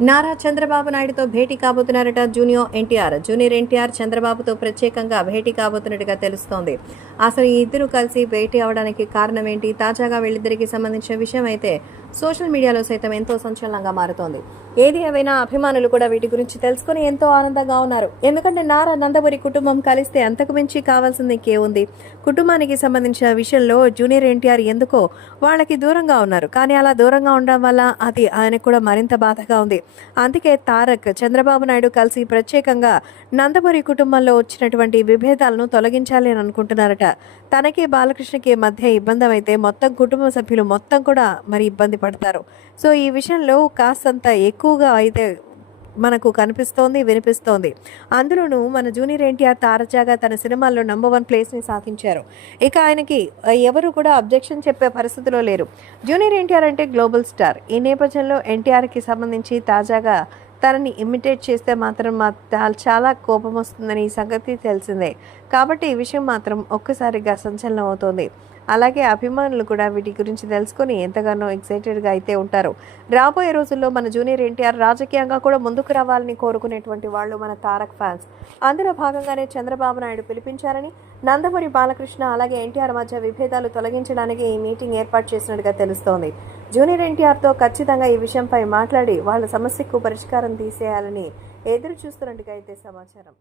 నారా చంద్రబాబు నాయుడుతో భేటీ కాబోతున్నారట జూనియర్ ఎన్టీఆర్. జూనియర్ ఎన్టీఆర్ చంద్రబాబుతో ప్రత్యేకంగా భేటీ కాబోతున్నట్టుగా తెలుస్తోంది. అసలు ఈ ఇద్దరు కలిసి భేటీ అవడానికి కారణం ఏంటి? తాజాగా వీళ్ళిద్దరికి సంబంధించిన విషయం అయితే సోషల్ మీడియాలో సైతం ఎంతో సంచలనంగా మారుతోంది. ఏది ఏవైనా అభిమానులు కూడా వీటి గురించి తెలుసుకుని ఎంతో ఆనందంగా ఉన్నారు. ఎందుకంటే నారా నందమూరి కుటుంబం కలిస్తే అంతకు మించి కావాల్సింది ఇంకేముంది? కుటుంబానికి సంబంధించిన విషయంలో జూనియర్ ఎన్టీఆర్ ఎందుకో వాళ్ళకి దూరంగా ఉన్నారు. కానీ అలా దూరంగా ఉండడం వల్ల అది ఆయనకు కూడా మరింత బాధగా ఉంది. అందుకే తారక్ చంద్రబాబు నాయుడు కలిసి ప్రత్యేకంగా నందమూరి కుటుంబంలో వచ్చినటువంటి విభేదాలను తొలగించాలి అని అనుకుంటున్నారట. తనకి బాలకృష్ణకి మధ్య ఇబ్బంది అయితే మొత్తం కుటుంబ సభ్యులు మొత్తం కూడా మరి ఇబ్బంది పడతారు. సో ఈ విషయంలో కాస్తంత ఎక్కువగా అయితే మనకు కనిపిస్తోంది వినిపిస్తోంది. అందులోనూ మన జూనియర్ ఎన్టీఆర్ తారచాగా తన సినిమాల్లో నంబర్ వన్ ప్లేస్ని సాధించారు. ఇక ఆయనకి ఎవరు కూడా అబ్జెక్షన్ చెప్పే పరిస్థితిలో లేరు. జూనియర్ ఎన్టీఆర్ అంటే గ్లోబల్ స్టార్ ఈ నేపథ్యంలో ఎన్టీఆర్కి సంబంధించి తాజాగా తనని ఇమిటేట్ చేస్తే మాత్రం మా చాలా కోపం వస్తుందని ఈ సంగతి తెలిసిందే. కాబట్టి ఈ విషయం మాత్రం ఒక్కసారిగా సంచలనం అవుతోంది అలాగే అభిమానులు కూడా వీటి గురించి తెలుసుకొని ఎంతగానో ఎక్సైటెడ్గా అయితే ఉంటారు. రాబోయే రోజుల్లో మన జూనియర్ ఎన్టీఆర్ రాజకీయంగా కూడా ముందుకు రావాలని కోరుకునేటువంటి వాళ్ళు మన తారక్ ఫ్యాన్స్. అందులో భాగంగానే చంద్రబాబు నాయుడు పిలిపించారని నందమూరి బాలకృష్ణ అలాగే ఎన్టీఆర్ మధ్య విభేదాలు తొలగించడానికి ఈ మీటింగ్ ఏర్పాటు చేసినట్టుగా తెలుస్తోంది. జూనియర్ ఎన్టీఆర్తో ఖచ్చితంగా ఈ విషయంపై మాట్లాడి వాళ్ళ సమస్యకు పరిష్కారం తీసేయాలని ఎదురు చూస్తున్నట్టుగా అయితే సమాచారం.